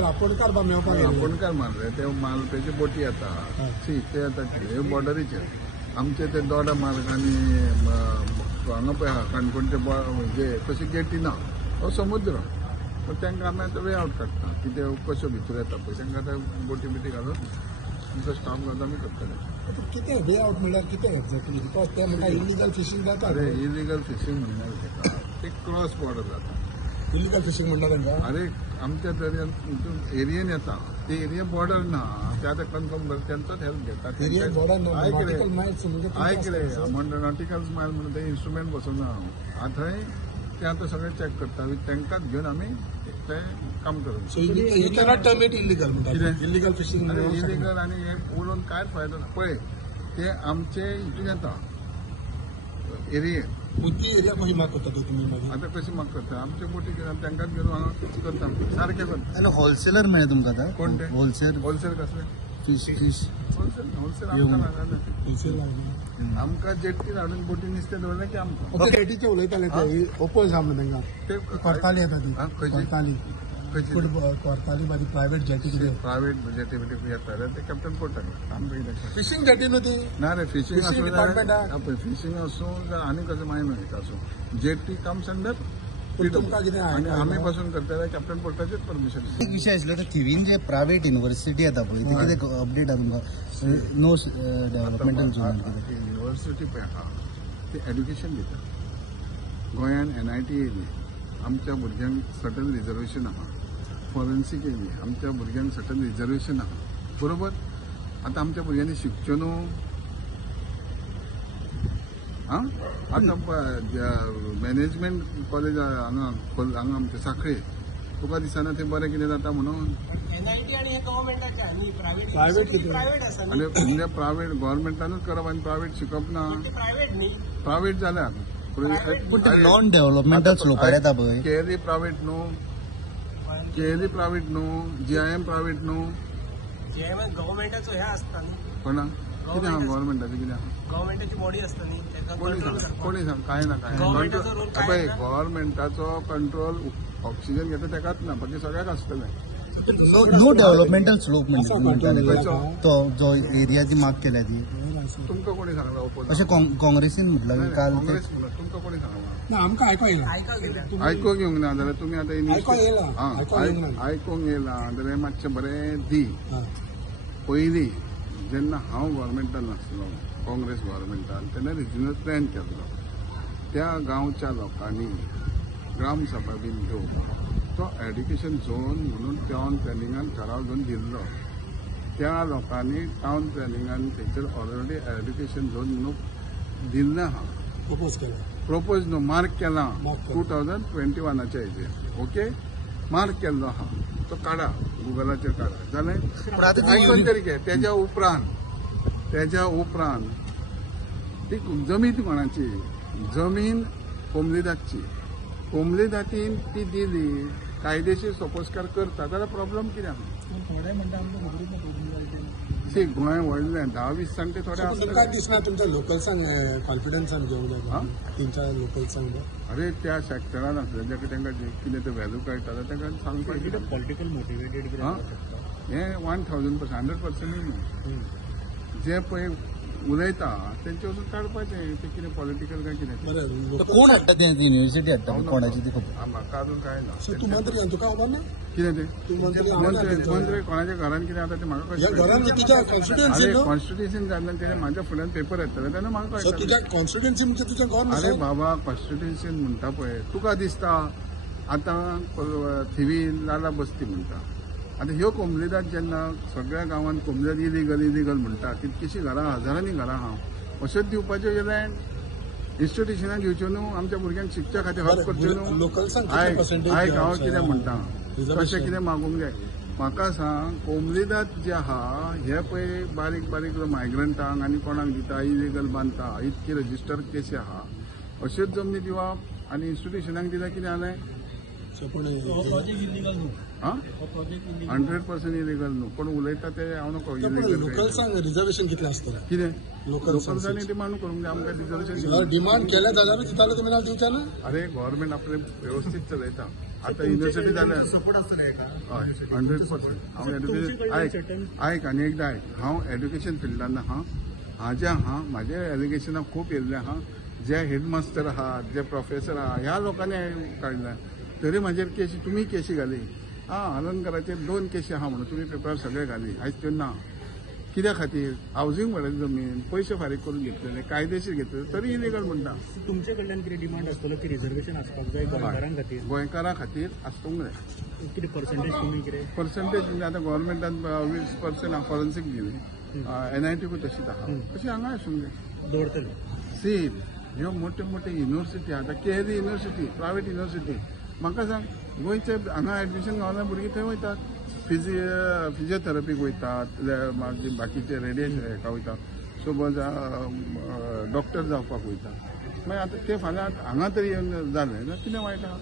रापणकार बा मेळपाक रापणकार मारले ते मालपेचे बोटी येता सी ते आता कितें बॉर्डरीचेर आमचे ते दोडा मार्ग आनी हांगा पळय आहा काणकोणचे जे तशी गेटी ना हो समुद्र पण तांकां आमी आतां वे आवट काडटा कितें कश्यो भितर येता पळय तांकां आतां बोटी बिटी घालून आमचो स्टाफ घालून आमी करतले. कितें वे आवट म्हणल्यार कितें एक्झॅक्टली बिकॉज ते म्हणटा इलिगल फिशींग जाता. अरे इलिगल फिशींग म्हणल्यार ताका ते क्रॉस बॉर्डर जाता. इलिगल फिशींग म्हणटा तांकां अरे आमच्या दर्यान एरियेन येता ते एरिया बॉर्डर ना ते आतां कन्फर्म करता तेंचोच हेल्प घेता. एरिया बॉर्डर नॉटिकल मायल्स आयक रे नॉटिकल मायल म्हणून ते इन्स्ट्रुमेंट बसोवना हांव थंय ते आतां सगळें चॅक करता विथ तांकांच घेवन आमी ते काम करता. So you cannot term it illegal म्हणटा इलिगल फिशींग इलिगल आनी हे उलोवन कांयच फायदो ना. पळय ते आमचे हितून येता एरियेन ती एरिया कशी माग करता तुमी मागीर आता कशी माग करता आमचे बोटी घेवन तांकांच घेवन हांगा करता सारकें करता. आनी होलसेलर मेळ्ळे तुमकां आतां कोण ते होलसेल कसले फिश होलसेल आमकां आमकां जेट्टी हाडून बोटी नुस्तें दवरलें की आमकां जेटीचे उलयताले ते ओपोज आहा म्हणून ते करताली येता ती करताली खंयची करताली बारी प्रायवेट जेटी कितें प्रायवेट जेटी बिटी येता ते कॅप्टन कोर्टाक आमकां कितें फिशींग जेटी न्हू ती ना रे फिशींग Fishing department आसूं फिशींग आसूं काय आनी कसं मागीर मेळटा आसूं जेटी कम्स अंडर तुमकां कितें आनी आमी पासून करता जाल्यार कॅप्टन कोर्टाचेच परमिशन. एक विषय आसलो तो थिवीन जे प्रायवेट युनिव्हर्सिटी येता पळय ते कितें अपडेट आहा तुमकां नो डेव्हलपमेंटल झोन युनिव्हर्सिटी पळय आहा ती एड्युकेशन दिता. गोंयान NIT येयली आमच्या भुरग्यांक सर्टन रिजर्वेशन आहा. फॉरेन्सीक येयली आमच्या भुरग्यांक सर्टन रिजर्वेशन आहा बरोबर. आतां आमच्या भुरग्यांनी शिकच्यो न्हू आं आतां मॅनेजमेंट कॉलेज हांगा आमचे सांखळे तुका दिसना ते बरें कितें जाता म्हणून. NIT आणि गव्हर्नमेंटाचे आणि प्रायवेट आसा आनी म्हणजे प्रायवेट गव्हर्नमेंटानूच करप आनी प्रायवेट शिकप ना. प्रायवेट न्ही प्रायवेट जाल्यार नॉन डेव्हलपमेंटल स्लोपार येता पळय KLE प्रायवेट न्हू KLE प्रायवेट न्हू GIM प्रायवेट न्हू गव्हर्नमेंटाचो हे आसता न्ही कोणा कितें आहा गव्हर्नमेंटाचें कितें आहा गव्हर्नमेंटाची बॉडी आसता न्ही तेका कंट्रोल करपाक. कोणी सांग काय ना काय गव्हर्नमेंटाचो रोल काय पळय ना. गव्हर्नमेंटाचो कंट्रोल ऑक्सिजन घेता तेकाच ना बाकी सगळ्याक आसतलें. नो डेव्हलपमेंटल स्लोप म्हणटाले खंयचो? तो जो एरिया ती माग केल्या ती तुमकां कोणी सांगला ओपोज अशें काँग्रेसीन म्हटलं की काल काँग्रेस म्हणून तुमकां कोणी सांगला ना आमकां आयको येयला आयका गेल्या आयकोंक येवंक ना जाल्यार तुमी आतां आयकोंक येयला. आयकोंक येवंक ना. आयकोंक येयला जाल्यार मातशें बरें दी. पयलीं जेन्ना हांव गव्हर्नमेंटान नासलो काँग्रेस गव्हर्नमेंटान तेन्ना रिजनल प्लॅन केल्लो त्या गांवच्या लोकांनी ग्रामसभा बीन घेवन तो एड्युकेशन झोन म्हणून टावन प्लॅनिंगान ठराव घेवन दिल्लो. त्या लोकांनी टावन प्लॅनिंगान थंयसर ऑलरेडी एड्युकेशन झोन म्हणून दिल्लें आहा. प्रपोज केला प्रोपोज न्हू मार्क केला मार्क केला. 2021च्या हेजेर ओके मार्क केल्लो आहा तो काडा गुगलाचेर काडा जालें. आयकून तरी घे तेज्या उपरांत ती जमीन कोणाची जमीन कोमलीदाची कोमलीदातीन ती दिली कायदेशीर सपोजकार करता जाल्यार प्रॉब्लेम कितें आहा. थोडे म्हणटा आमकां खबरूच ना सी गोंय व्हडलें 10-20 जाण ते थोडे तुमकां दिसना तुमच्या लोकल्सांक कॉन्फिडन्सान घेवंक जाय तेंच्या लोकल्सांक अरे त्या सॅक्टरान आसले जेका तांकां कितें ते व्हॅल्यू कळटा जाल्यार तांकां सांगपाक कितें पॉलिटिकल मोटिवेटेड हें 1000% 100% न्हू जे पळय उलयता तेंचे वचून काडपाचें ते कितें पॉलिटिकल काय कितें बरें कोण हाडटा ते युनिव्हर्सिटी हाडटा कोणाची ती खबर म्हाका अजून काय ना. सो तूं मंत्री तुका खबर ना कितें ते तूं मंत्री मंत्री कोणाच्या घरान कितें जाता तें म्हाका ह्या कळटा. घरान तुज्या कॉन्स्टिट्युएन्सी न्हू कॉन्स्टिट्युशन जाल्ल्यान तेणें म्हाज्या फुड्यान पेपर येतले तेन्ना म्हाका सो कळटा. तुज्या कॉन्स्टिट्युएन्सी म्हणजे तुजें घर अरे न्हू बाबा कॉन्स्टिट्युशन म्हणटा पळय तुका दिसता आतां थिवीन नाला बस्ती म्हणटा आतां ह्यो कोमलीदाद जेन्ना सगळ्या गांवांत कोमलीदाद इलिगल म्हणटा कितकीशी घरां हजारांनी घरां आहा अश्योच दिवपाच्यो लँड इन्स्टिट्युशनां दिवच्यो न्हू आमच्या भुरग्यांक शिकच्या खातीर हक करच्यो न्हू. लोकल्सांक कितले percentage हांव द्यावंक कितें जाय? म्हणटा Reservation. कशें कितें मागूंक जाय म्हाका सांग कोमलीदाद जे आहा हे पळय बारीक बारीक मायग्रंटांक आनी कोणाक दिता इलिगल बांदता इतकी रजिस्टर केसी आहा अश्योच जमनी दिवप आनी इन्स्टिट्युशनांक दिल्यार कितें जालें पण प्रोजेक्ट इलिगल न्हू हा हो प्रोजेक्ट इलिगल 100% इलिगल न्हू पण उलयता ते हांव नको लोकल्सांक रिझर्वेशन कितलें आसतलें कितें लोकल्सांक लोकल्सांनी डिमांड करूंक जाय आमकां रिजर्वेशन डिमांड केल्या जाल्यारूच दितालो तुमी नाव दिवचे ना अरे गव्हर्नमेंट आपले व्यवस्थित चलयता आता युनिव्हर्सिटी जाल्यार सपोर्ट आसतले हय 100%. हांव एड्युकेशन आयक आनी एकदां आयक हांव एड्युकेशन फिल्डान आहा हाजे आहा म्हाजे एलिगेशनां खूब येयल्ले आहा जे हेडमास्टर आहात जे प्रोफेसर आहा ह्या लोकांनी काडल्या तरी म्हाजेर केसी तुमी केसी घाली अलंकाराचेर 2 केसी आहा म्हणून तुमी पेपर सगळे घाली आयज त्यो ना कित्या खातीर हावजींग मॉडेल जमीन पयशे फारीक करून घेतलेले कायदेशीर घेतलेले तरी इलिगल म्हणटा तुमचे कडल्यान कितें डिमांड आसतलो की रिझर्वेशन आसपाक जाय गोंयकारां खातीर गोंयकारां खातीर आसपाक जाय कितें पर्सेंटेज तुमी कितें पर्सेंटेज म्हणजे आतां गव्हर्नमेंटान 20% फॉरेन्सीक दिली NITकूय तशीच आहा तशी हांगा आसूंक जाय दवरतले सी ह्यो मोठ्यो मोठ्यो युनिव्हर्सिटी आतां केरी युनिव्हर्सिटी प्रायव्हेट युनिव्हर्सिटी म्हाका सांग गोंयचे हांगा एडमिशन गावना भुरगीं थंय वयतात फिजिओथेरपीक वयतात मागीर बाकीचे रेडिएशन हेका वयतात सपोज डॉक्टर जावपाक वयतात मागीर आतां ते फाल्यां हांगा तरी येवन जालें जाल्यार कितें वायट आहा